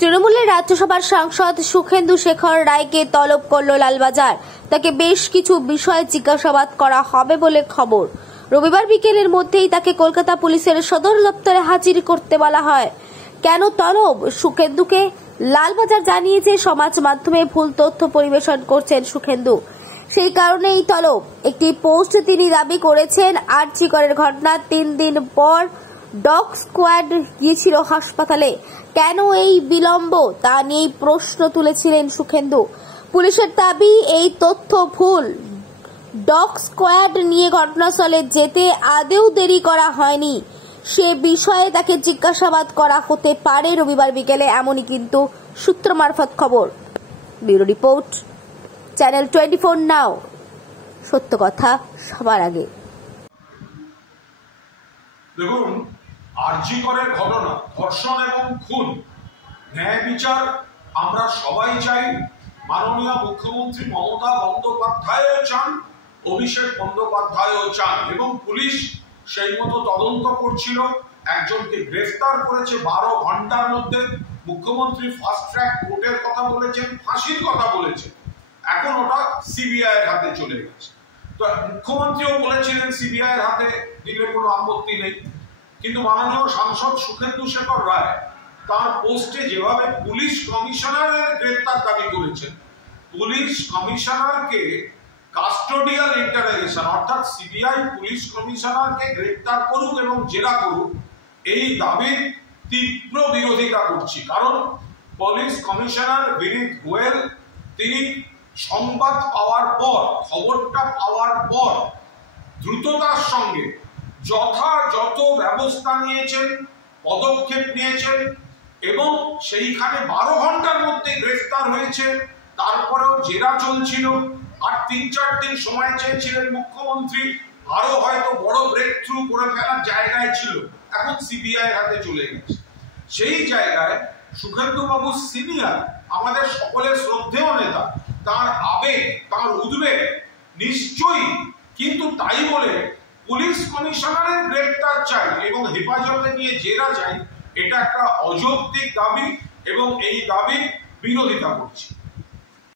তৃণমূলের রাজ্যসভার সাংসদ সুখেন্দু শেখর রায়কে তলব করল লালবাজার। তাকে বেশ কিছু বিষয়ে জিজ্ঞাসাবাদ করা হবে বলে খবর। রবিবার বিকেলের মধ্যেই তাকে কলকাতা পুলিশের সদর দপ্তরে হাজির করতে বলা হয়। কেন তলব? সুখেন্দুকে লালবাজার জানিয়েছে সমাজ মাধ্যমে ভুল তথ্য পরিবেশন করছেন সুখেন্দু, সেই কারণেই তলব। একটি পোস্টে তিনি দাবি করেছেন, আরজি করের ঘটনার 3 দিন পর ডগ স্কোয়াড গিয়েছিল হাসপাতালে। কেন এই বিলম্ব তা নিয়ে প্রশ্ন তুলেছিলেন সুখেন্দু। পুলিশের দাবি এই তথ্য ভুল। ডগ স্কোয়াড নিয়ে ঘটনাস্থলে যেতে আদৌ দেরি করা হয়নি, সে বিষয়ে তাকে জিজ্ঞাসাবাদ করা হতে পারে রবিবার বিকেলে, এমনই কিন্তু সূত্র মারফত খবর। ব্যুরো রিপোর্ট, চ্যানেল 24 নাও, সত্য কথা সবার আগে। দেখুন, আরজি করের ঘটনা, ধর্ষণ এবং খুন, ন্যায় বিচার আমরা সবাই চাই। মাননীয় মুখ্যমন্ত্রী মমতা বন্দ্যোপাধ্যায়ও চান, অভিষেক বন্দ্যোপাধ্যায়ও চান, এবং পুলিশ সেই মতো তদন্ত করছিল। একজনকে গ্রেফতার করেছে 12 ঘন্টার মধ্যে। মুখ্যমন্ত্রী ফাস্ট ট্র্যাক কোর্টের কথা বলেছেন, ফাঁসির কথা বলেছেন। এখন ওটা সিবিআই এর হাতে চলে গেছে। তো মুখ্যমন্ত্রীও বলেছিলেন সিবিআই এর হাতে দিলে কোনো আপত্তি নেই, কিন্তু মাননীয় সাংসদ সুখেন্দু শেখর রায় তার পোস্টে যেভাবে পুলিশ কমিশনারের গ্রেফতার দাবি করেছেন, পুলিশ কমিশনারকে কাস্টোডিয়াল ইন্টারোগেশন অর্থাৎ সিবিআই পুলিশ কমিশনারকে গ্রেফতার করুক এবং জেরা করুক, এই দাবির তীব্র বিরোধিতা করছি। কারণ পুলিশ কমিশনার বিনীত গোয়েল তিনি সংবাদ পাওয়ার পর, খবরটা পাওয়ার পর দ্রুততার সঙ্গে যথাযথ ব্যবস্থা নিয়েছেন, পদক্ষেপ নিয়েছেন, এবং সেইখানে 12 ঘন্টার মধ্যে গ্রেফতার হয়েছে। তারপরেও জেরা চলছিল, আর 3-4 দিন সময় চেয়েছিলেন মুখ্যমন্ত্রী, আরো হয়তো বড় ব্রেক থ্রু করে ফেলার জায়গায় ছিল। এখন সিবিআই এর হাতে চলে গেছে। সেই জায়গায় সুখেন্দু বাবু সিনিয়র, আমাদের সকলের শ্রদ্ধেয় নেতা, তার আবেগ, তার উদ্বেগ নিশ্চয়ই, কিন্তু তাই বলে পুলিশ কমিশনারের গ্রেফতার চাই এবং হেফাজতে নিয়ে জেরা চাই, এটা একটা অযৌক্তিক দাবি এবং এই দাবির বিরোধিতা করছি।